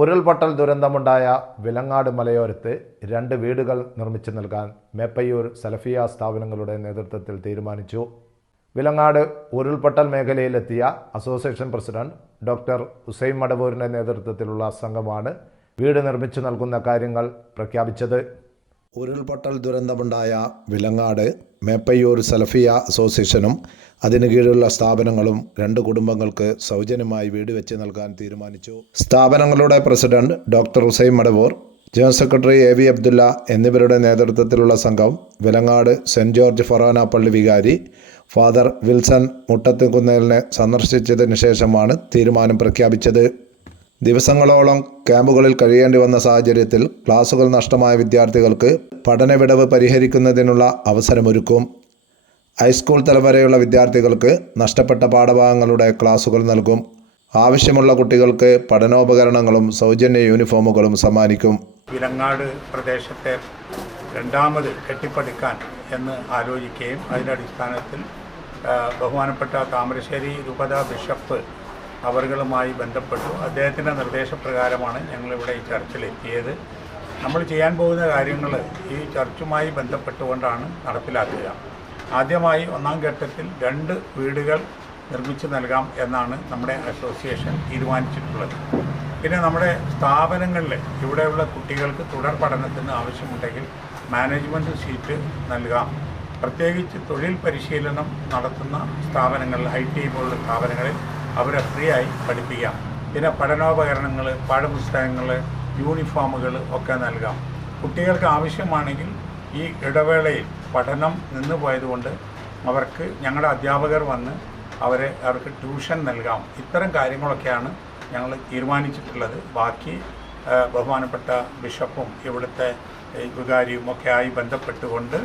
ഉരുൾപൊട്ടൽ ദുരന്തമുണ്ടായ വിലങ്ങാട് മലയോരത്ത് രണ്ട് വീടുകൾ നിർമ്മിച്ചു നൽകാൻ മേപ്പയ്യൂർ സലഫിയ സ്ഥാപനങ്ങളുടെ നേതൃത്വത്തിൽ തീരുമാനിച്ചു. വിലങ്ങാട് ഉരുൾപൊട്ടൽ മേഖലയിലെത്തിയ അസോസിയേഷൻ പ്രസിഡന്റ് ഡോക്ടർ ഹുസൈൻ മടവൂരിന്റെ നേതൃത്വത്തിലുള്ള സംഘമാണ് വീട് നിർമ്മിച്ചു നൽകുന്ന കാര്യങ്ങൾ പ്രഖ്യാപിച്ചത്. ഉരുൾപൊട്ടൽ ദുരന്തമുണ്ടായ വിലങ്ങാട് മേപ്പയ്യൂർ സലഫിയ അസോസിയേഷനും അതിന് കീഴിലുള്ള സ്ഥാപനങ്ങളും രണ്ട് കുടുംബങ്ങൾക്ക് സൗജന്യമായി വീട് വെച്ച് നൽകാൻ തീരുമാനിച്ചു. സ്ഥാപനങ്ങളുടെ president doctor Hussain Madavoor general secretary A V Abdulla എന്നിവരുടെ നേതൃത്വത്തിലുള്ള സംഘം വിലങ്ങാട് സെന്റ് ജോർജ് ഫൊറാന പള്ളി വികാരി ഫാദർ വിൽസൺ മുട്ടത്തുകുന്നേലിനെ സന്ദർശിച്ചതിന് ശേഷമാണ് തീരുമാനം പ്രഖ്യാപിച്ചത്. ദിവസങ്ങളോളം ക്യാമ്പുകളിൽ കഴിയേണ്ടി വന്ന സാഹചര്യത്തിൽ ക്ലാസുകൾ നഷ്ടമായ വിദ്യാർത്ഥികൾക്ക് പഠനവിടവ് പരിഹരിക്കുന്നതിനുള്ള അവസരമൊരുക്കും. ഹൈസ്കൂൾ തലവരെയുള്ള വിദ്യാർത്ഥികൾക്ക് നഷ്ടപ്പെട്ട പാഠഭാഗങ്ങളുടെ ക്ലാസുകൾ നൽകും. ആവശ്യമുള്ള കുട്ടികൾക്ക് പഠനോപകരണങ്ങളും സൗജന്യ യൂണിഫോമുകളും സമ്മാനിക്കും. വിലങ്ങാട് പ്രദേശത്തെ രണ്ടാമത് കെട്ടിപ്പടുക്കാൻ എന്ന് ആലോചിക്കുകയും അതിന്റെ അടിസ്ഥാനത്തിൽ ബഹുമാനപ്പെട്ട താമരശ്ശേരി രൂപത ബിഷപ്പ് അവറുകളുമായി ബന്ധപ്പെട്ടു. അദ്ദേഹത്തിന്റെ നിർദ്ദേശപ്രകാരമാണ് ഞങ്ങളിവിടെ ഈ ചർച്ചിലെത്തിയത്. നമ്മൾ ചെയ്യാൻ പോകുന്ന കാര്യങ്ങൾ ഈ ചർച്ചുമായി ബന്ധപ്പെട്ടുകൊണ്ടാണ് നടപ്പിലാക്കുക. ആദ്യമായി ഒന്നാം ഘട്ടത്തിൽ രണ്ട് വീടുകൾ നിർമ്മിച്ചു നൽകാം എന്നാണ് നമ്മുടെ അസോസിയേഷൻ തീരുമാനിച്ചിട്ടുള്ളത്. പിന്നെ നമ്മുടെ സ്ഥാപനങ്ങളിൽ ഇവിടെയുള്ള കുട്ടികൾക്ക് തുടർ പഠനത്തിന് ആവശ്യമുണ്ടെങ്കിൽ മാനേജ്മെന്റ് സീറ്റ് നൽകാം. പ്രത്യേകിച്ച് തൊഴിൽ പരിശീലനം നടത്തുന്ന സ്ഥാപനങ്ങളിൽ ഐ ടി പോലുള്ള സ്ഥാപനങ്ങളിൽ അവരെ ഫ്രീ ആയി പഠിപ്പിക്കാം. പിന്നെ പഠനോപകരണങ്ങൾ പാഠപുസ്തകങ്ങൾ യൂണിഫോമുകൾ ഒക്കെ നൽകാം. കുട്ടികൾക്ക് ആവശ്യമാണെങ്കിൽ ഈ ഇടവേളയിൽ പഠനം നിന്നു പോയതുകൊണ്ട് അവർക്ക് ഞങ്ങളുടെ അധ്യാപകർ വന്ന് അവരെ അവർക്ക് ട്യൂഷൻ നൽകാം. ഇത്തരം കാര്യങ്ങളൊക്കെയാണ് ഞങ്ങൾ തീരുമാനിച്ചിട്ടുള്ളത്. ബാക്കി ബഹുമാനപ്പെട്ട ബിഷപ്പും ഇവിടുത്തെ വികാരിയും ഒക്കെ ആയി ബന്ധപ്പെട്ടുകൊണ്ട്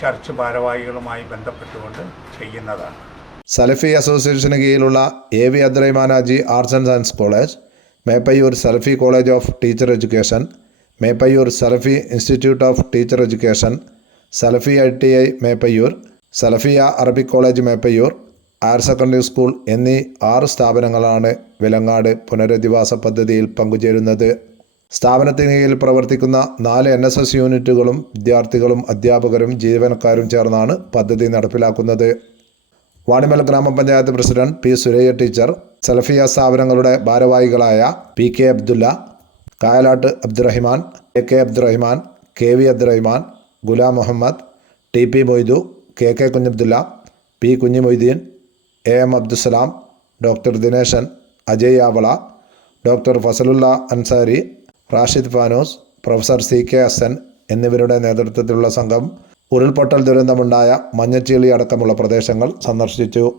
ചർച്ച് ഭാരവാഹികളുമായി ബന്ധപ്പെട്ടുകൊണ്ട് ചെയ്യുന്നതാണ്. സലഫി അസോസിയേഷന് കീഴിലുള്ള A V അദ്രൈമാനാജി arts and science college Meppayur Salafi college of teacher education Meppayur Salafi institute of teacher education Salafi I T I Meppayur Salafiya Arabic college Meppayur higher secondary school എന്നീ ആറ് സ്ഥാപനങ്ങളാണ് വിലങ്ങാട് പുനരധിവാസ പദ്ധതിയിൽ പങ്കുചേരുന്നത്. സ്ഥാപനത്തിന് കീഴിൽ പ്രവർത്തിക്കുന്ന നാല് എൻ എസ് എസ് യൂണിറ്റുകളും വിദ്യാർത്ഥികളും അധ്യാപകരും ജീവനക്കാരും ചേർന്നാണ് പദ്ധതി നടപ്പിലാക്കുന്നത്. വാണിമൽ ഗ്രാമപഞ്ചായത്ത് president P Suraiya teacher Salafiya സ്ഥാപനങ്ങളുടെ ഭാരവാഹികളായ P K Abdulla Kayalatt Abdurahiman A K Abdurahiman K V Abdurahiman Ghulam Muhammad T P Moidu K K Kunhabdulla P Kunhi Moideen A M Abdussalam doctor Dineshan Ajay Avala doctor Fazalulla Ansari Rashid Fanoos professor C K Asan എന്നിവരുടെ നേതൃത്വത്തിലുള്ള സംഘം ഉരുൾപൊട്ടൽ ദുരന്തമുണ്ടായ മഞ്ഞച്ചീളി അടക്കമുള്ള പ്രദേശങ്ങൾ സന്ദർശിച്ചു.